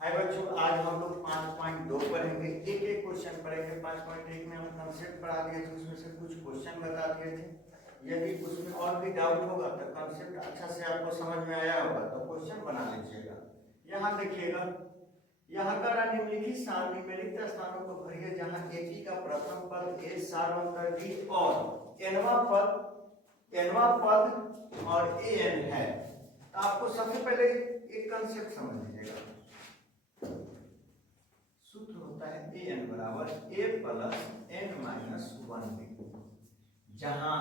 हाय बच्चों, आज हम लोग 5.2 पढ़ेंगे। एक एक क्वेश्चन पढ़ेंगे। 5.1 में हम कंसेप्ट पढ़ा दिए थे, उसमें से कुछ क्वेश्चन बता दिए थे। यदि उसमें और भी डाउट होगा तो कंसेप्ट अच्छा से आपको समझ में आया होगा तो क्वेश्चन बना लीजिएगा। यहाँ देखिएगा, यहाँ का निम्नलिखित निम्नलिखित स्थानों को भरिए जहाँ एपी का प्रथम पद ए सार्वंतर डी और एनवा पद और एन है। तो आपको सबसे पहले एक कंसेप्ट समझ लीजिएगा। सूत्र होता है ए एन बराबर a plus n minus 1 B, जहां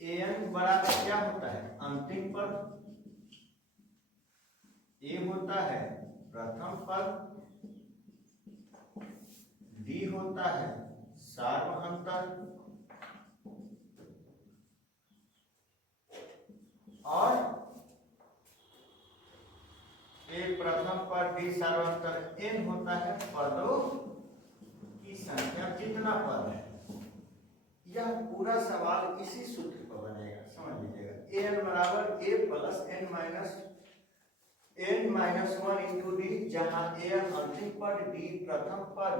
ए एन बराबर क्या होता है? अंतिम पद, ए होता है प्रथम पद, डी होता है सार्वअंतर और ए प्रथम पद डी सार्वअंतर एन होता है पदों की संख्या जितना पद है। यह पूरा सवाल इसी सूत्र पर बनेगा, समझ लीजिएगा। ए एन बराबर a plus n minus 1 into d, जहां ए अंतिम पद, डी प्रथम पद,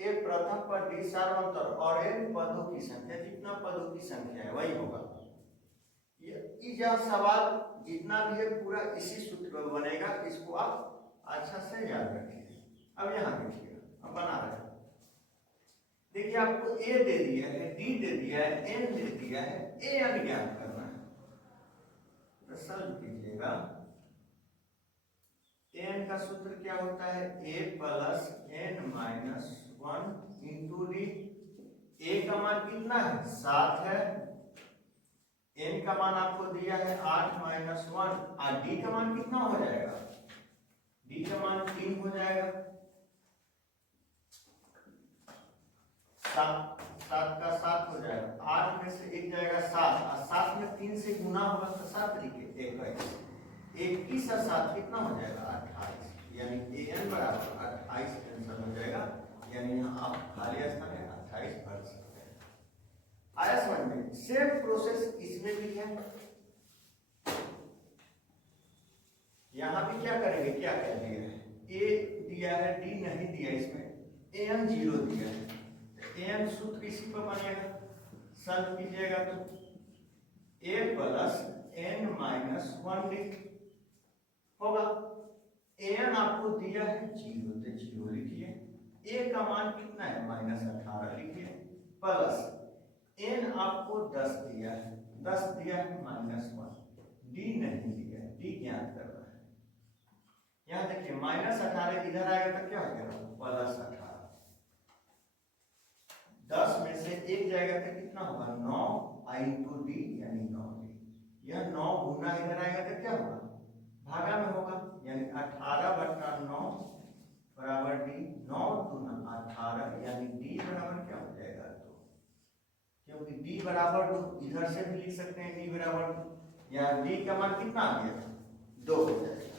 ए प्रथम पद, डी सार्वअंतर और एन पदों की संख्या, जितना पदों की संख्या है वही होगा। यह सवाल जितना भी है पूरा इसी सूत्र पर बनेगा। इसको आप अच्छा से याद रखिए। अब यहाँ देखिए, अब बना रहे हैं। देखिए, आपको ए दे दिया है, डी दे दिया है, एन दे दिया है, ए एन ज्ञात करना है। तो सॉल्व कीजिएगा। एन का सूत्र क्या होता है? A plus n minus 1 into d. A का मान कितना है? 7 है। एन का मान आपको दिया है 8 माइनस 1 और डी का मान कितना हो जाएगा? डी का मान 3 हो जाएगा। 7 का 7 हो जाएगा। 8 में से 1 जाएगा 7 और 7 में 3 से गुना होगा तो 7 तरीके 21 और 7 कितना हो जाएगा? 28। यानी ए एन बराबर 28 आंसर हो जाएगा। यानी यहाँ आप खाली स्थान है 28 भर सकते हैं। आया समझ में? सेम प्रोसेस इसमें भी है। यहाँ भी क्या करेंगे? क्या कह दिया है? ए दिया है, डी नहीं दिया, इसमें ए एन 0 दिया है। एन सूत्र इसी पर बनेगा। सॉल्व कीजिएगा तो ए प्लस एन माइनस 1 डी होगा। एन आपको दिया है 0 तो 0 लिखिए। ए का मान कितना है? -18 लिखिए। प्लस एन आपको 10 दिया है, 10 दिया है -1। डी नहीं दिया है, डी ज्ञात करना है। यहाँ देखिए -18 इधर आएगा तो क्या हो जाएगा? +18। 10 में से 1 जाएगा तो कितना होगा? 9 इंटू डी यानी 9 डी। यह 9 गुना इधर आएगा तो क्या होगा? भागा में होगा। यानी 18/9 बराबर डी। 9 दूना 18 यानी डी बराबर क्या हो जाएगा? 2। क्योंकि डी बराबर 2 इधर से भी लिख सकते हैं, डी बराबर 2। या डी का मान कितना आ गया? 2 हो जाएगा।